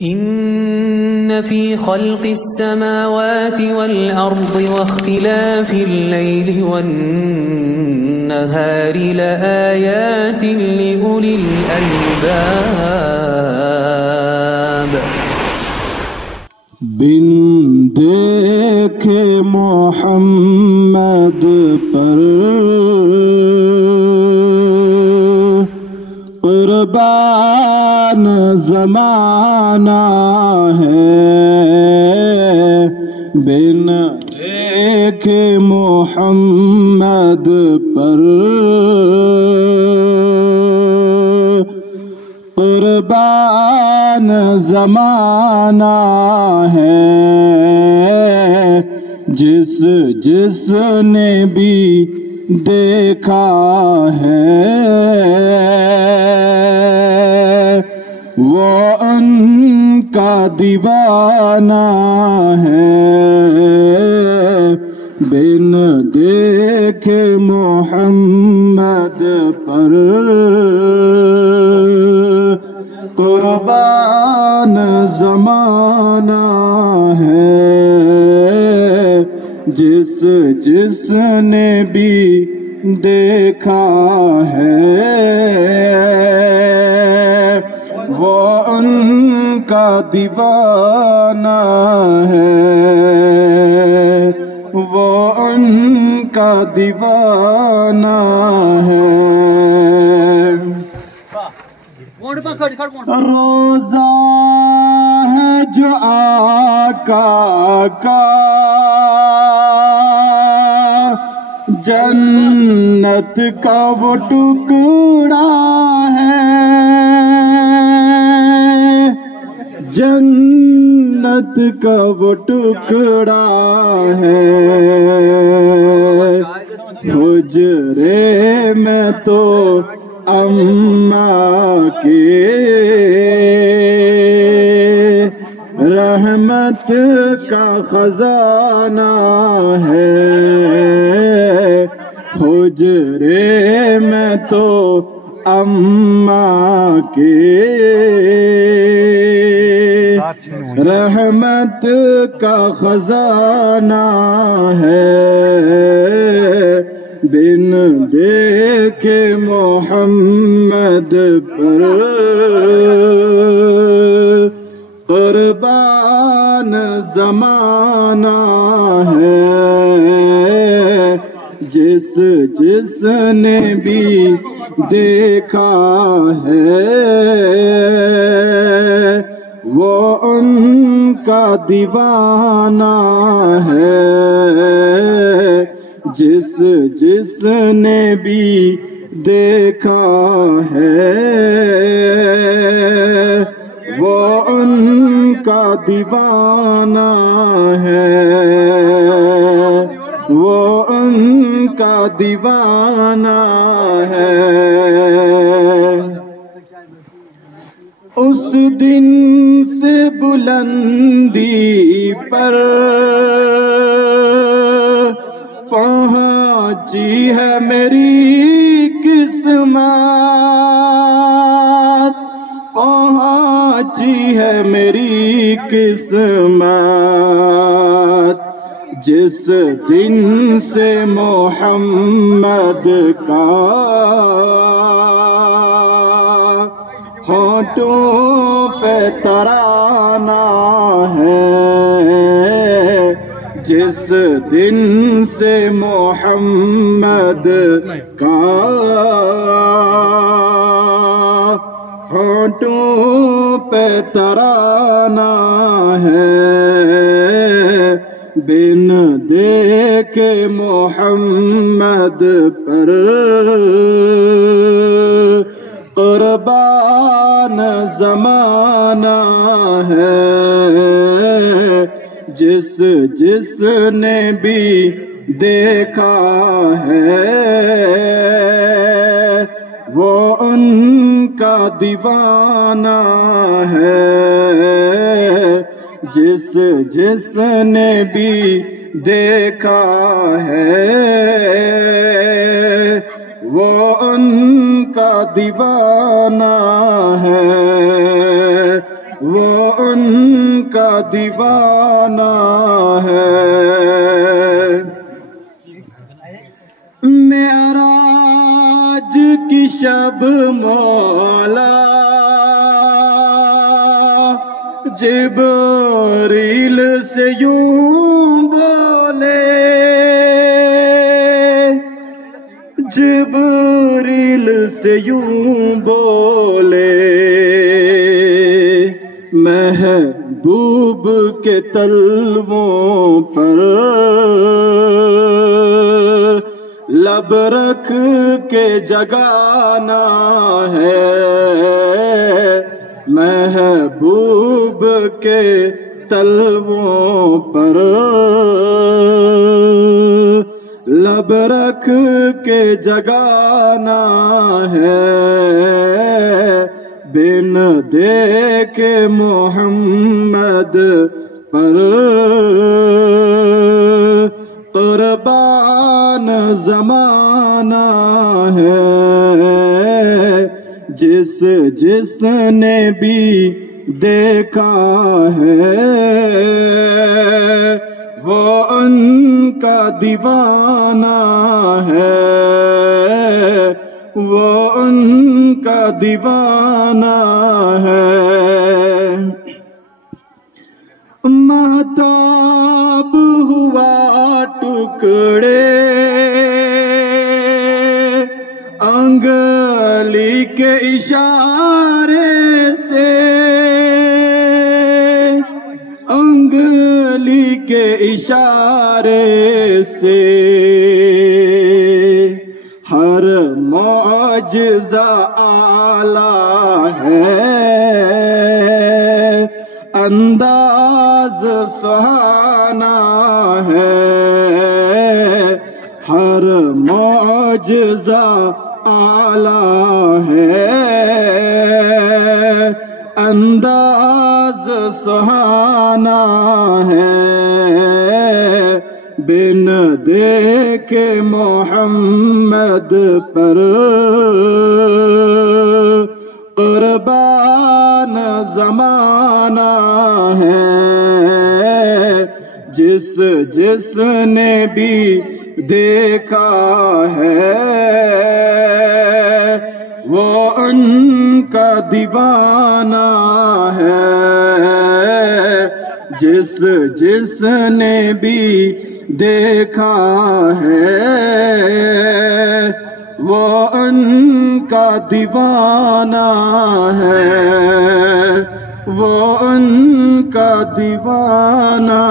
إن في خلق السماوات والأرض واختلاف الليل والنهار لآيات لأولي الألباب بن دیکھے محمد پر قربان زمانہ ہے، بن دیکھے محمد پر قربان زمانہ ہے، جس نے بھی دیکھا ہے وہ ان کا دیوانہ ہے، بن دیکھے محمد پر قربان زمانہ ہے، جس نے بھی دیکھا ہے وہ ان کا دیوانہ ہے، وہ ان کا دیوانہ ہے۔ روزہ ہے جو آقا کا جنت کا وہ ٹکڑا ہے، جنت کا وہ ٹکڑا ہے، حجرے میں تو اماں کے رحمت کا خزانہ ہے، حجرے میں تو اماں کے رحمت کا خزانہ ہے، بن دیکھے محمد پر قربان زمانہ ہے، جس نے بھی دیکھا ہے وہ ان کا دیوانہ ہے، جس نے بھی دیکھا ہے وہ ان کا دیوانہ ہے، وہ ان کا دیوانہ ہے۔ اس دن سے بلندی پر پہنچی ہے میری قسمت، پہنچی ہے میری قسمت، جس دن سے محمد کا ہونٹوں پہ ترانہ ہے، جس دن سے محمد کا ہونٹوں پہ ترانہ ہے، بن دیکھے محمد پر قربان زمانہ ہے، جس نے بھی دیکھا ہے وہ ان کا دیوانہ ہے، جس نے بھی دیکھا ہے وہ ان کا دیوانہ ہے، وہ ان کا دیوانہ ہے۔ معراج کی شب مولا جبریل سے یوں بولے، جبریل سے یوں بولے، محبوب کے تلووں پر لب رکھ کے جگانا ہے، محبوب کے تلووں پر لب رکھ کے جگانا ہے، بن دیکھے محمد پر قربان زمانہ ہے۔ جس جس نے بھی دیکھا ہے وہ ان کا دیوانہ ہے، وہ ان کا دیوانہ ہے۔ مہتاب ہوا ٹکڑے انگلی کے اشارے سے، انگلی کے اشارے سے، ہر معجزہ اعلیٰ ہے، انداز سہانا ہے، ہر معجزہ اعلیٰ ہے، انداز سہانا ہے، بن دیکھے محمد پر قربان زمانہ ہے۔ جس جس نے بھی دیکھا ہے وہ ان کا دیوانہ ہے، جس جس نے بھی دیکھا ہے وہ ان کا دیوانہ ہے، وہ ان کا دیوانہ